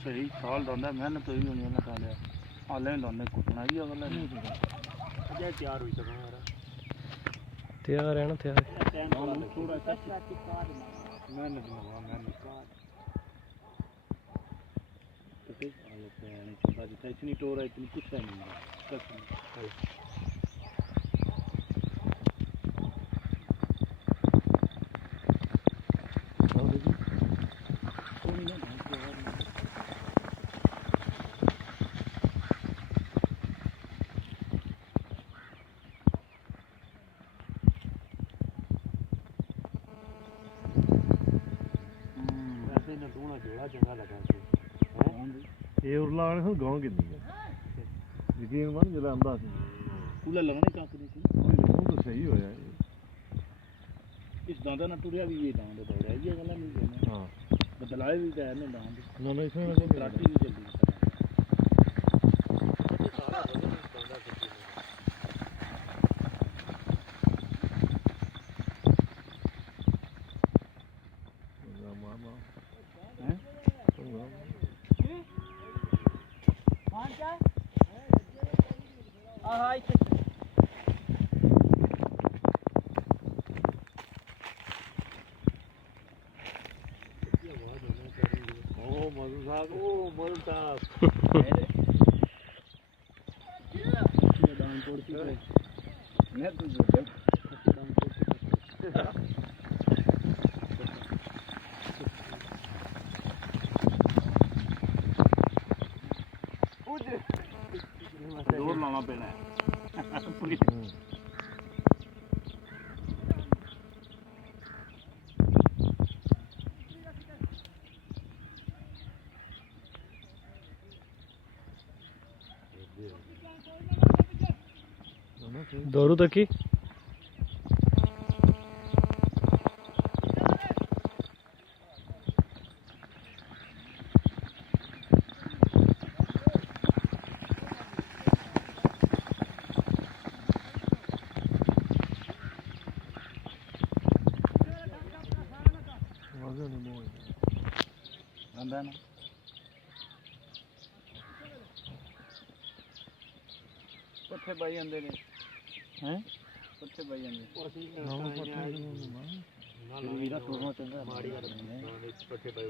सही साल लाना मेहनत हुई होनी उन्हें खा लिया हाले लाने कुटना भी अगला नहीं अजय तैयार हुई सकना यार तैयार है ना तैयार थोड़ा सा मेहनत लगा मेहनत तो हाले पे नहीं छोटा जितना इतनी टोर है इतनी कुछ है नहीं कसम चंगा लगा ये उरला वाले हम गांव के नहीं है यकीन मान जला अंदा सी कूलर लगने का करी थी वो तो सही हो यार इस दादा ना टुरिया भी ये दांत दौड़ा ये गला नहीं है हां बदलाए भी गए ने दांत ना इसमें त्राटी भी जल्दी जोर लाना पैना है दौड़ू तक ही अंदर ना पत्ते भाई अंदर ने हैं पत्ते भाई अंदर ना वीरा सोना चंगा माड़ी कर पत्ते भाई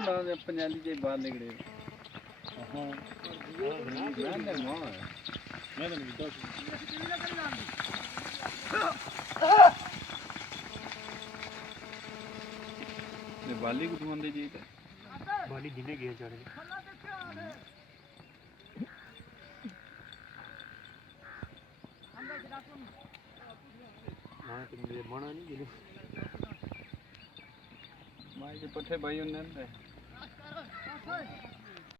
ना ने पंजाली के बाहर निकले हां मैं तो नहीं बाली को तुम जी बाली दिने गए चढ़ मना नहीं माई के पट्ठे भाई उन्हें